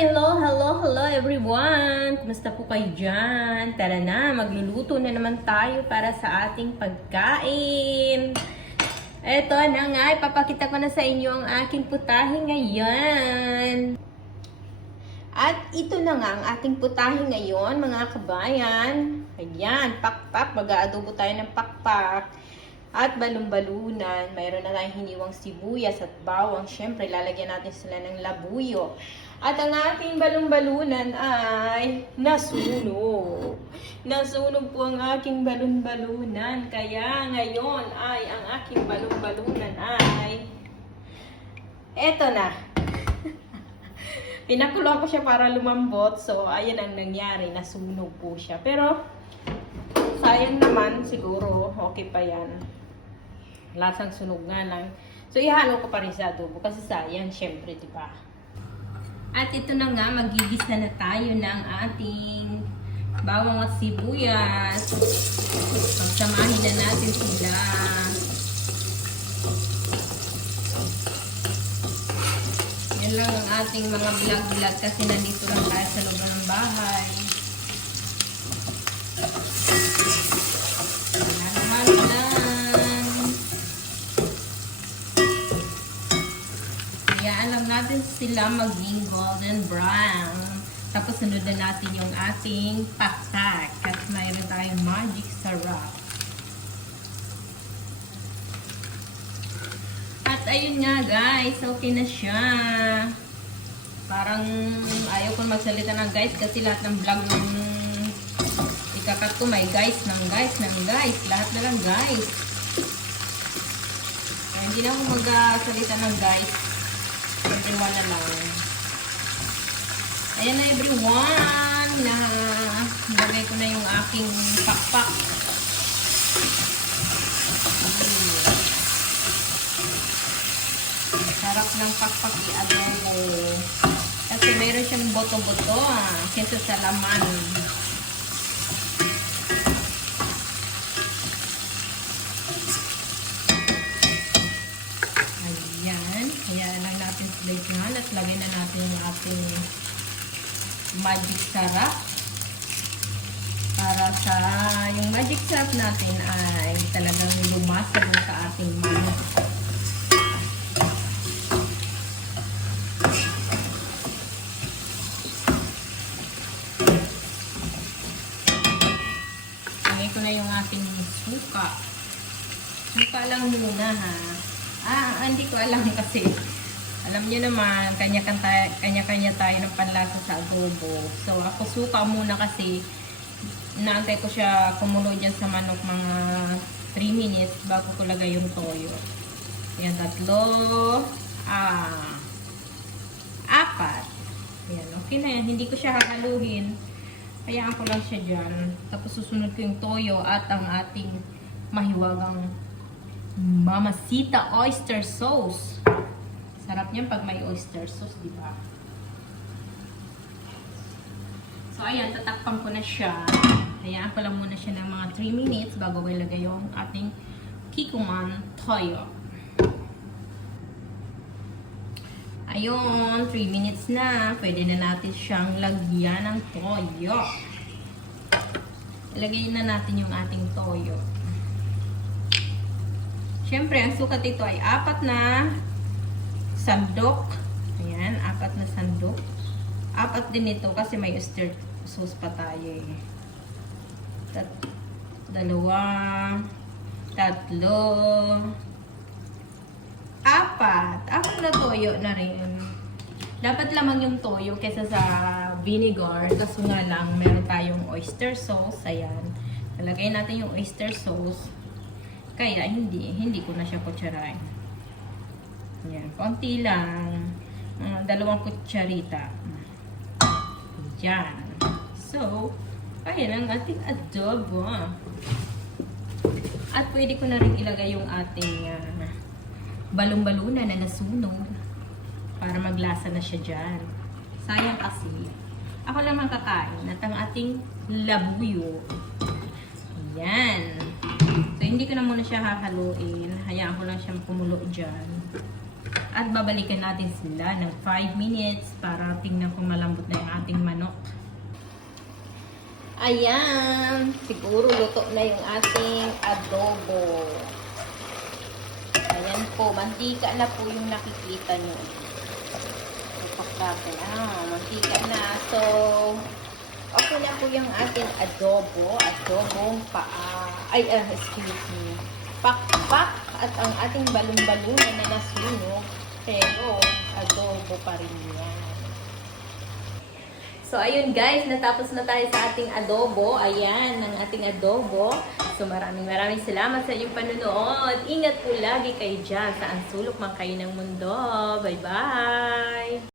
hello, hello, hello everyone! Kumusta po kayo dyan? Tara na, magluluto na naman tayo para sa ating pagkain. Eto na nga, ipapakita ko na sa inyo ang aking putahe ngayon. At ito na nga ang ating putahe ngayon, mga kabayan. Ayan, pakpak, mag-aadobo tayo ng pakpak. At balon-balunan, mayroon na tayong hiniwang sibuyas at bawang. Siyempre, lalagyan natin sila ng labuyo. At ang ating balon-balunan ay nasunog. Nasunog po ang aking balon-balunan. Kaya ngayon ay ang aking balon-balunan ay eto na. Pinakulo ko siya para lumambot. So, ayan ang nangyari. Nasunog po siya. Pero, sayang naman siguro. Okay pa yan. Lasang sunog nga lang. So, ihalo ko pa rin sa adobo. Kasi sayang, syempre, di ba? At ito na nga, magigisa na tayo ng ating bawang at sibuyas. Pagsamahin na natin sila. Yan lang ang ating mga vlog-vlog kasi nandito lang tayo sa loob ng bahay. Halo-halo lang. Lang natin sila maging golden brown. Tapos sunod na natin yung ating pakpak. At mayroon tayong magic sarap. At ayun nga guys, okay na siya. Parang ayaw ko magsalita ng guys kasi lahat ng vlog ng ikakat ko may guys ng guys ng guys. Lahat na lang guys. Kaya hindi na ako magsalita ng guys. Everyone na lang. Ayan na everyone na bagay ko na yung aking pakpak. Sarap ng pakpak i-adobo. Kasi mayroon siyang boto-boto ah, kesa sa laman. Ayan. Hayaan lang natin sila dyan at lagay na natin yung ating magic sarap. Para sa yung magic sarap natin ay talagang lumasag sa ating manok. Lagay ko na yung ating suka. Suka lang muna ha. Ah, hindi ko alam kasi. Alam niyo naman, kanya-kanya kanya-kanya tayo ng panlasa sa adobo. So, ako suka muna kasi inaantay ko siya kumulo dyan sa manok mga 3 minutes bago ko lagay yung toyo. Yan, tatlo. Ah, apat. Yan, okay na yan. Hindi ko siya hahaluhin. Hayaan ko lang siya dyan. Tapos susunod ko yung toyo at ang ating mahiwagang Mamacita oyster sauce. Sarap niyan pag may oyster sauce, di ba? So, ayan, tatakpan ko na siya. Hayaan ko lang muna siya ng mga 3 minutes bago ko ilagay yung ating kikuman toyo. Ayun, 3 minutes na. Pwede na natin siyang lagyan ng toyo. Ilagay na natin yung ating toyo. Siyempre, ang sukat ito ay apat na sandok. Ayan, apat na sandok. Apat din ito kasi may oyster sauce pa tayo eh. Tat dalawa, tatlo, apat. Apat na toyo na rin. Dapat lamang yung toyo kesa sa vinegar. Kaso nga lang, meron tayong oyster sauce. Ayan. Nalagay natin yung oyster sauce. Kaya hindi, hindi ko na siya kutsarain. Ayan, konti lang. Mga dalawang kutsarita. Diyan. So, ayan ang ating adobo. At pwede ko na rin ilagay yung ating uh, balong-baluna na nasunog para maglasa na siya dyan. Sayang kasi, ako lang makakain at ang ating labuyo. Ayan. So, hindi ko na muna siya hahaluin. Hayaan ko lang siyang kumulo dyan. At babalikan natin sila ng 5 minutes para tingnan kung malambot na yung ating manok. Ayan, siguro luto na yung ating adobo. Ayan po, mantika na po yung nakikita nyo. Tupak natin. Ah, mantika na. So, okay na po yung ating adobo. Adobong paa. Ay, ah, excuse me. Pakpak at ang ating balon-balunan na nasunog. Pero, adobo pa rin yan. So, ayun guys, natapos na tayo sa ating adobo. Ayan, ang ating adobo. So, maraming maraming salamat sa inyong panunood. Ingat po lagi kayo dyan. Saan sulok man kayo ng mundo. Bye-bye!